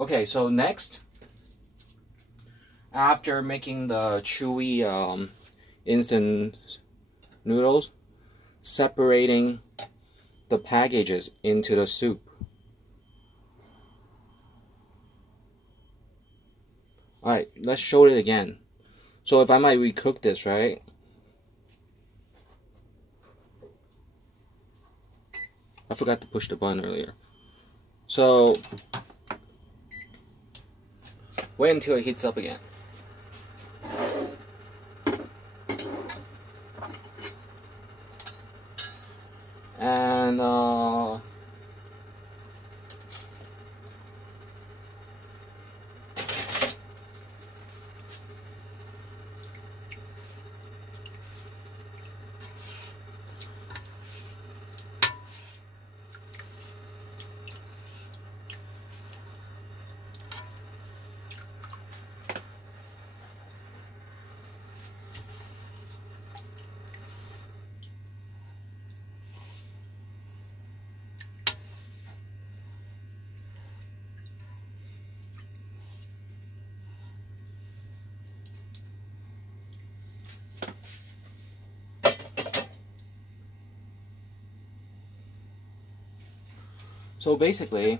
Okay, so next, after making the chewy instant noodles, separating the packages into the soup. Alright, let's show it again. So if I might recook this, right? I forgot to push the button earlier. So wait until it heats up again. And so basically,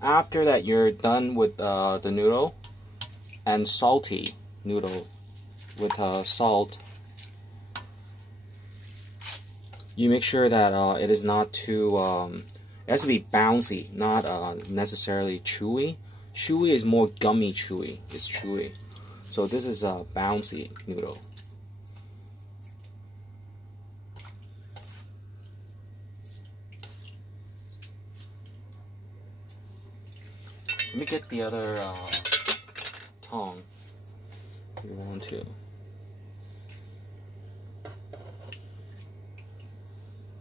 after that you're done with the noodle and salty noodle with salt, you make sure that it is not too, it has to be bouncy, not necessarily chewy. Chewy is more gummy chewy, it's chewy. So this is a bouncy noodle. Let me get the other tongue if you want to.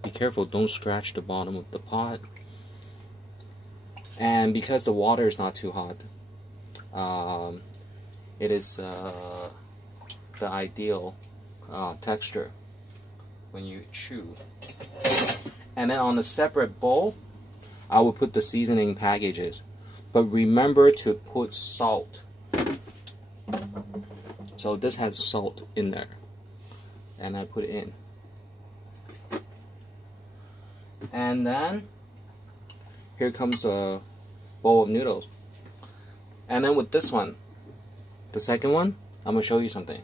Be careful, don't scratch the bottom of the pot. And because the water is not too hot, it is the ideal texture when you chew. And then on a separate bowl, I will put the seasoning packages. But remember to put salt. So this has salt in there. And I put it in. And then here comes the bowl of noodles. And then with this one, the second one, I'm going to show you something.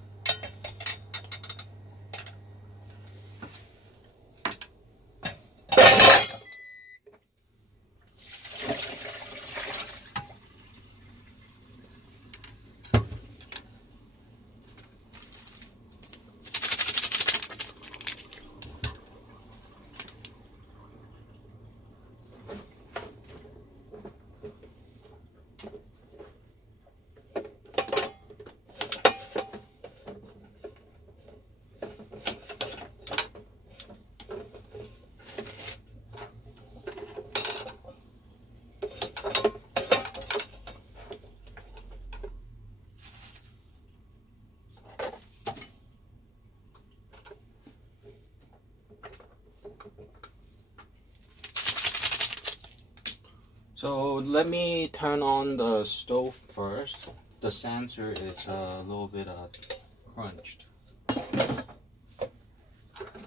So let me turn on the stove first. The sensor is a little bit crunched.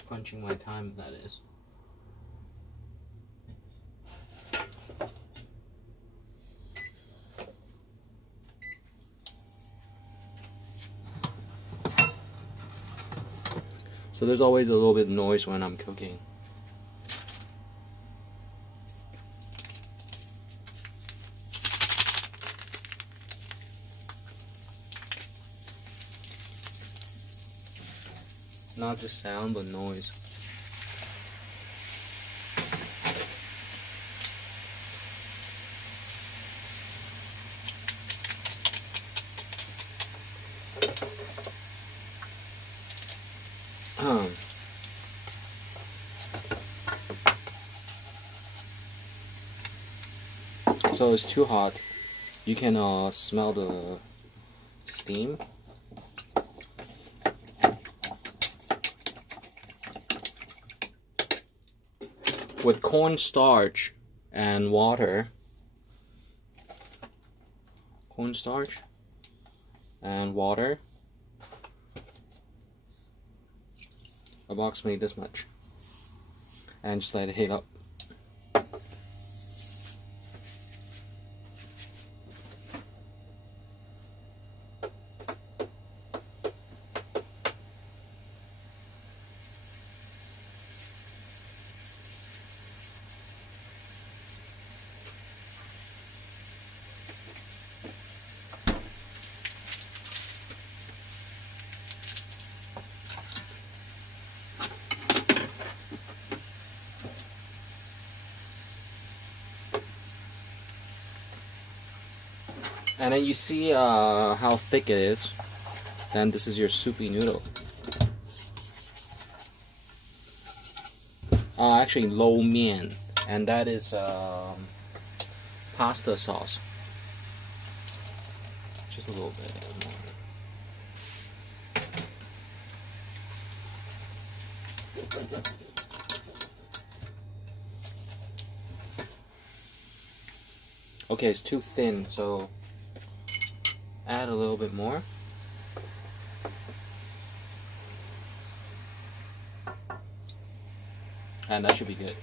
Crunching my time, that is. So there's always a little bit of noise when I'm cooking. Not just sound, but noise. So it's too hot. You can smell the steam. With cornstarch and water, cornstarch and water. Approximately this much. And just let it heat up. And then you see how thick it is. Then this is your soupy noodle. Actually, Ramein, and that is pasta sauce. Just a little bit more. Okay, it's too thin, so add a little bit more. And that should be good.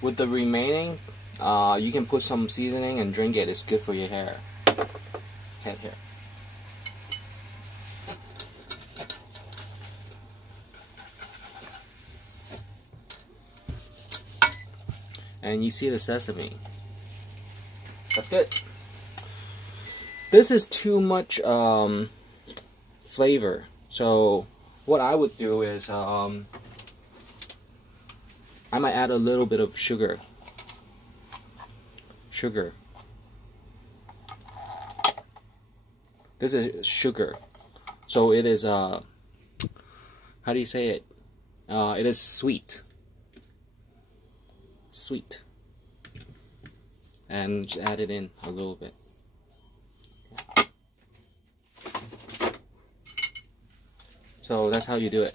With the remaining, you can put some seasoning and drink it. It's good for your hair. Head hair. And you see the sesame. That's good. This is too much flavor. So what I would do is I might add a little bit of sugar. This is sugar. So it is how do you say it? It is sweet. And just add it in a little bit. So that's how you do it.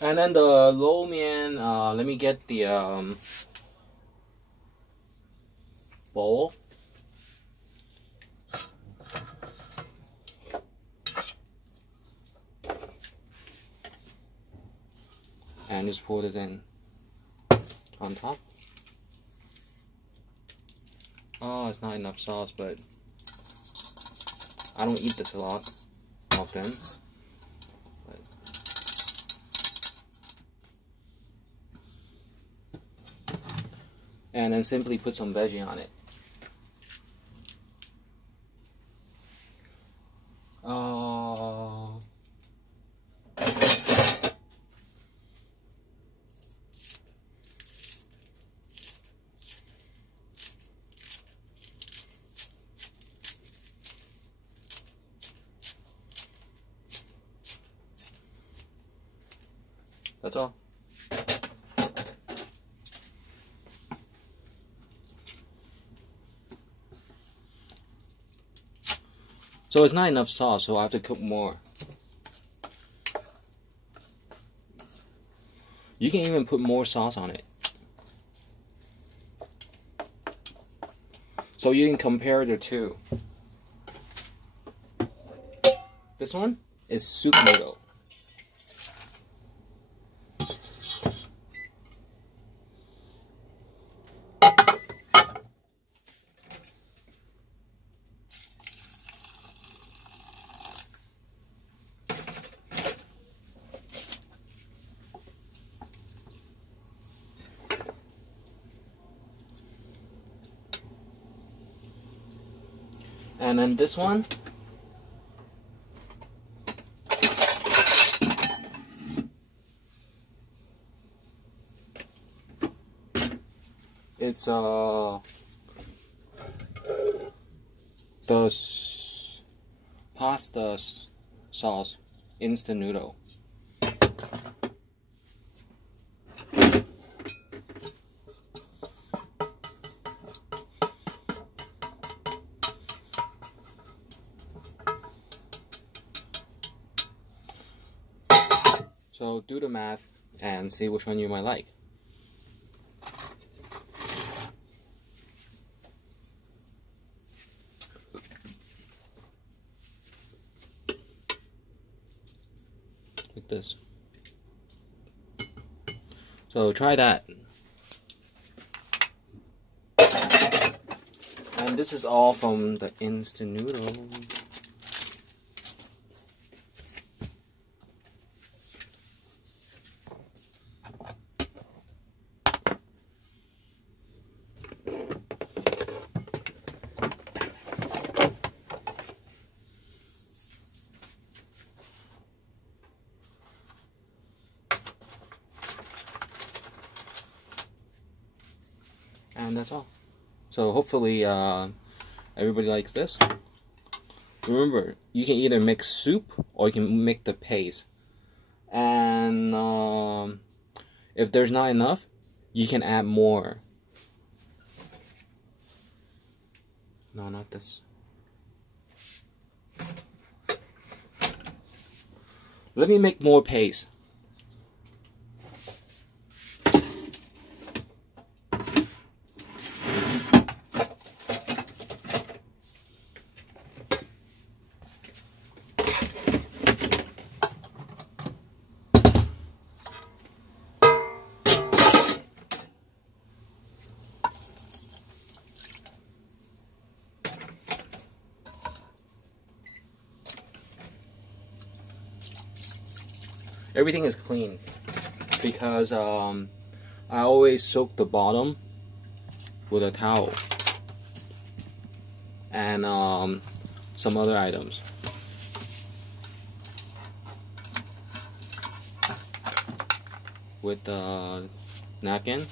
And then the Ramein, let me get the bowl. And just pour this in on top. Oh, it's not enough sauce, but I don't eat this a lot often. And then simply put some veggie on it. That's all. So it's not enough sauce, so I have to cook more. You can even put more sauce on it. So you can compare the two. This one is soup noodle. And then this one it's the pasta sauce instant noodle. So do the math and see which one you might like. Like this. So try that. And this is all from the instant noodle. And that's all. So hopefully everybody likes this. Remember, you can either mix soup or you can make the paste. And if there's not enough, you can add more. No, not this. Let me make more paste. Everything is clean because I always soak the bottom with a towel and some other items. With the napkin.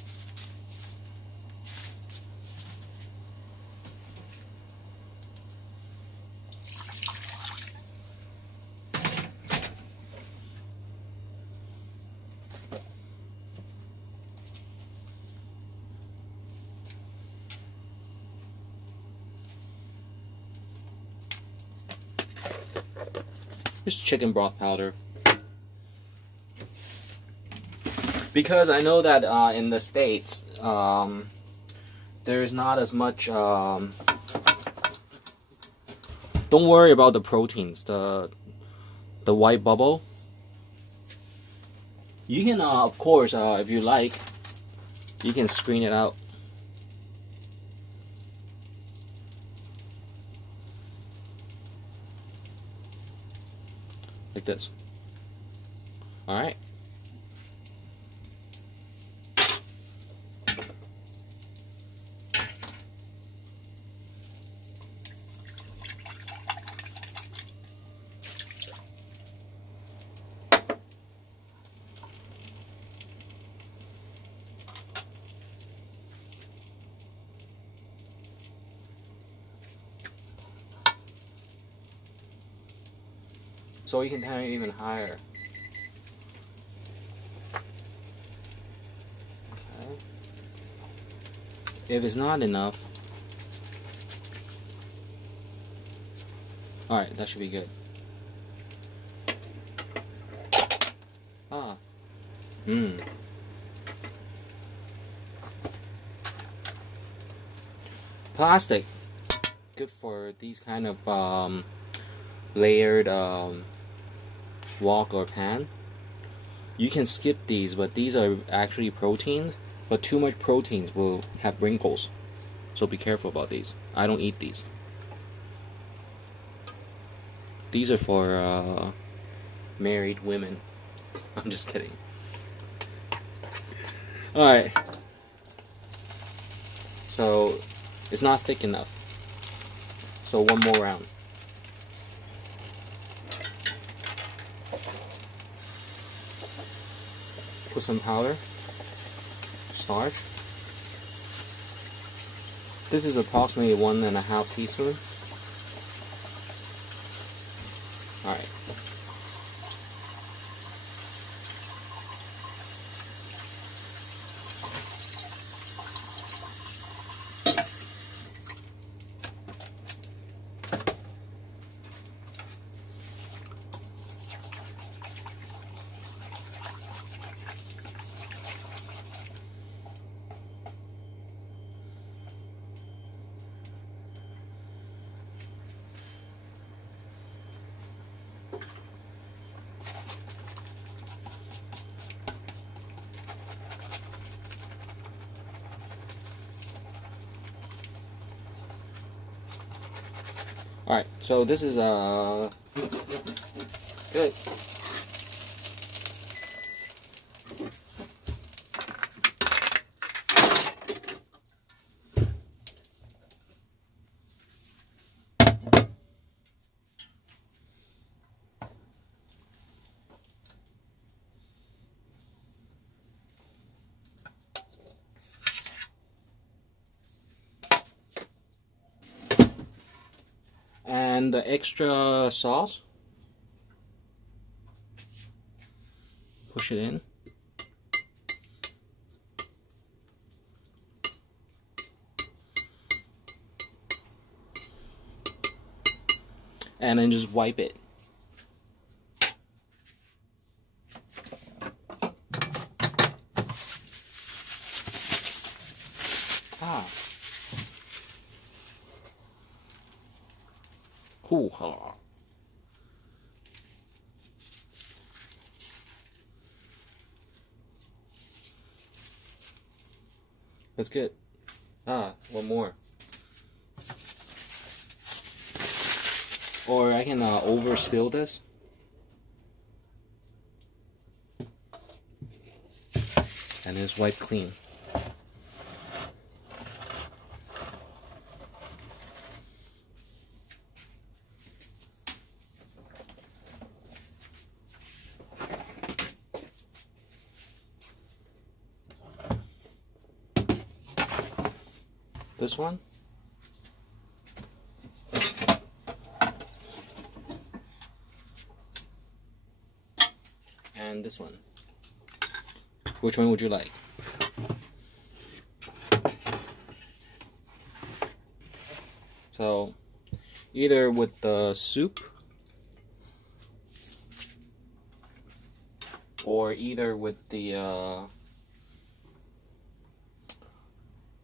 Just chicken broth powder. Because I know that in the States, there's not as much. Don't worry about the proteins, the white bubble. You can, of course, if you like, you can screen it out. Like this. Alright. So you can turn it even higher. Okay. If it's not enough, alright, that should be good. Ah. Plastic. Good for these kind of layered wok or pan. You can skip these, but these are actually proteins, but too much proteins will have wrinkles, so be careful about these. I don't eat these. These are for married women. I'm just kidding. Alright, so it's not thick enough, so one more round. Put some powder, starch. This is approximately 1.5 teaspoons. Alright. Alright, so this is good. And the extra sauce, push it in. And then just wipe it. Ah. Hoo-ha. That's good. Ah, one more. Or I can over spill this. And just wipe clean. This one. And this one. Which one would you like? So, either with the soup, or either with the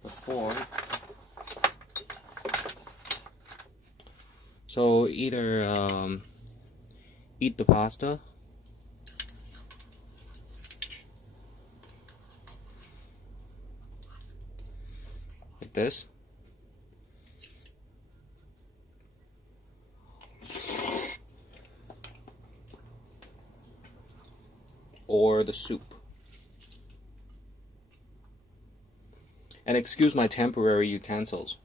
fork. So either eat the pasta, like this, or the soup. And excuse my temporary utensils.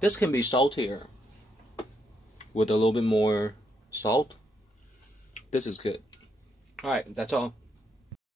This can be saltier with a little bit more salt. This is good. Alright, that's all.